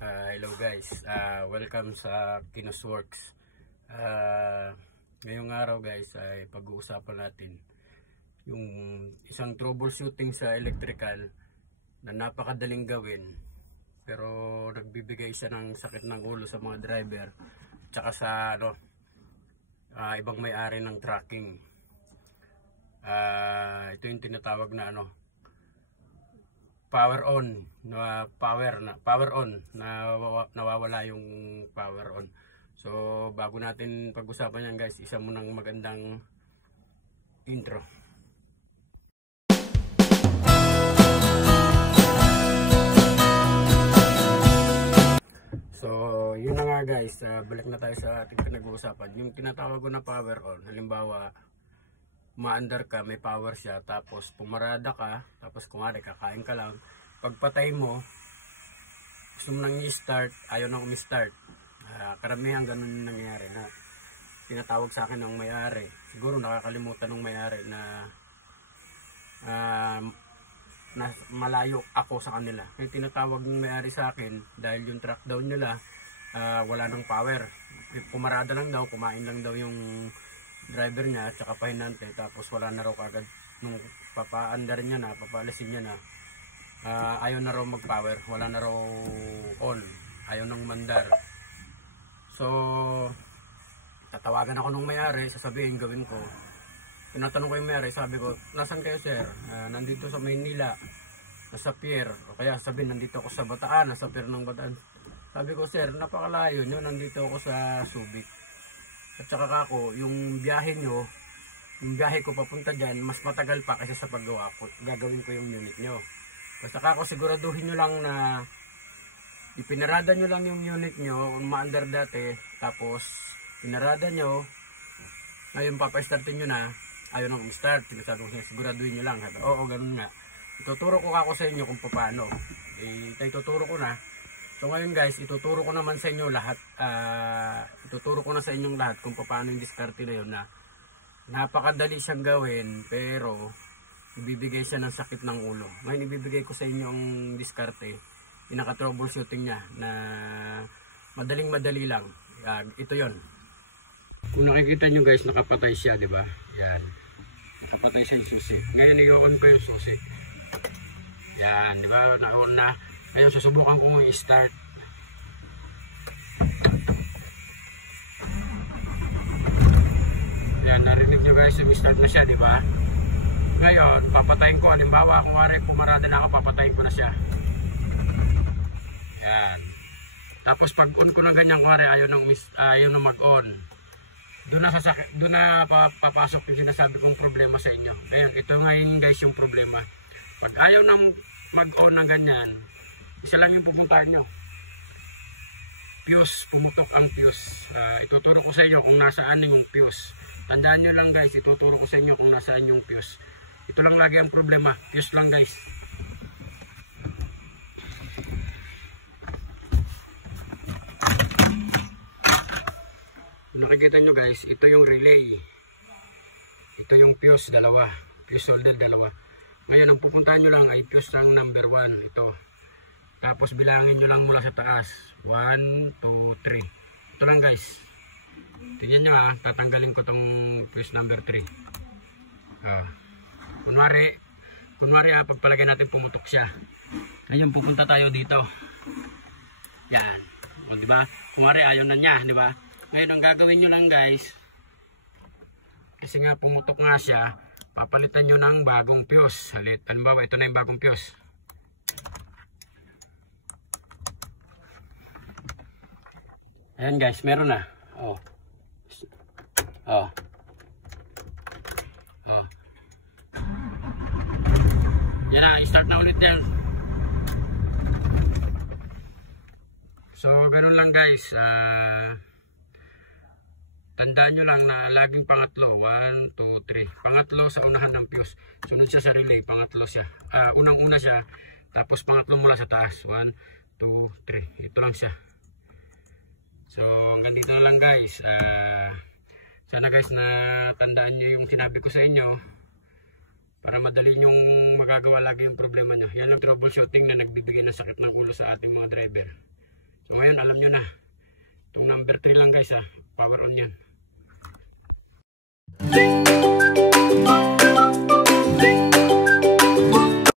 Hello guys, welcome sa Kinos Works. Ngayong araw guys ay pag-uusapan natin yung isang troubleshooting sa electrical na napakadaling gawin pero nagbibigay siya ng sakit ng ulo sa mga driver tsaka sa ibang may-ari ng tracking. Ito yung tinatawag na power on nawawala yung power on. So bago natin pag-usapan yan guys, isa mo ng magandang intro. So yun na nga guys, balik na tayo sa ating pinag-uusapan. Yung tinatawag ko na power on, halimbawa maandar ka, may power siya, tapos pumarada ka, tapos kumari kakain ka lang, pagpatay mo, gusto mo nang i-start, ayaw nang umi-start. Karamihan ganun nangyayari na tinatawag sa akin ng may-ari. Siguro nakakalimutan ng may-ari na malayo ako sa kanila. Kaya tinatawag ng may-ari sa akin dahil yung track down nila wala nang power. Pumarada lang daw, kumain lang daw yung driver niya at saka pahinante, tapos wala na raw kagad nung papaandar niya na, papalisin niya na, ayaw na raw mag power, wala na raw on, ayaw nang mandar. So tatawagan ako nung may-ari, sasabihin gawin ko, tinatanong ko yung may-ari, sabi ko, nasan kayo sir? Nandito sa Maynila, nasa pier, o kaya sabihin nandito ako sa Bataan, nasa pier ng Bataan. Sabi ko, sir, napakalayo nyo, nandito ako sa Subic. At saka ako, yung biyahe nyo, yung biyahe ko papunta dyan, mas matagal pa kasi sa paggawa ko, gagawin ko yung unit nyo. At saka ako, siguraduhin nyo lang na ipinarada nyo lang yung unit nyo, umaandar dati, tapos pinarada nyo, ngayon papastartin nyo na, ayaw nang start, siguraduhin nyo lang. Oo, ganun nga. Ituturo ko ako sa inyo kung paano. Ituturo ko na. So ngayon guys, ituturo ko naman sa inyo lahat, ituturo ko na sa inyong lahat kung paano yung diskarte na yun, na napakadali siyang gawin pero ibibigay siya ng sakit ng ulo. Ngayon ibibigay ko sa inyo ang diskarte, yung naka-troubleshooting niya na madaling-madali lang. Ito yon. Kung nakikita nyo guys, nakapatay siya, di ba? Yan. Nakapatay siya yung susi. Ngayon i-on ko yung susi. Yan, di ba? Na-on na. Ngayon susubukan kong i-start. Yan, narinig nyo guys, i-start na siya, di ba? Ngayon, papatayin ko. Halimbawa, kung pumarada na ako, papatayin ko na siya. Yan. Tapos pag on ko na ganyan, kung ayaw na mag-on. Doon na papasok yung sinasabi kong problema sa inyo. Kaya ito ngayon guys yung problema. Pag ayaw nang mag-on na ganyan, isa lang yung pupuntahan nyo, fuse, pumutok ang fuse. Ituturo ko sa inyo kung nasaan yung fuse. Tandaan nyo lang guys, ituturo ko sa inyo kung nasaan yung fuse. Ito lang lagi ang problema, fuse lang guys. Kung nakikita nyo guys, ito yung relay, ito yung fuse, dalawa, fuse solder, dalawa. Ngayon ang pupuntahan nyo lang ay fuse ng number 1, ito. Tapos bilangin nyo lang mula sa taas. 1, 2, 3. Ito lang guys. Tingnan nyo tatanggalin ko tong fuse number 3. Kunwari pagpalagay natin pumutok siya. Ngayon pupunta tayo dito. Yan. O diba? Kunwari ayaw na niya, diba? Ngayon ang gagawin nyo lang guys, kasi nga pumutok nga siya, papalitan nyo ng bagong fuse. Halimbawa ito na yung bagong fuse. Ayan guys, meron na. Yan na, start na ulit yan. So, ganun lang guys. Tandaan nyo lang na laging pangatlo. 1, 2, 3. Pangatlo sa unahan ng fuse. Sunod siya sa relay, pangatlo siya. Unang-una siya, tapos pangatlo mula sa taas. 1, 2, 3. Ito lang siya. So hanggang dito na lang guys. Sana guys na tandaan nyo yung sinabi ko sa inyo para madali nyong magagawa lagi yung problema nyo. Yan lang troubleshooting na nagbibigay ng sakit ng ulo sa ating mga driver. So ngayon alam nyo na. Itong number 3 lang guys ha. Power on yan.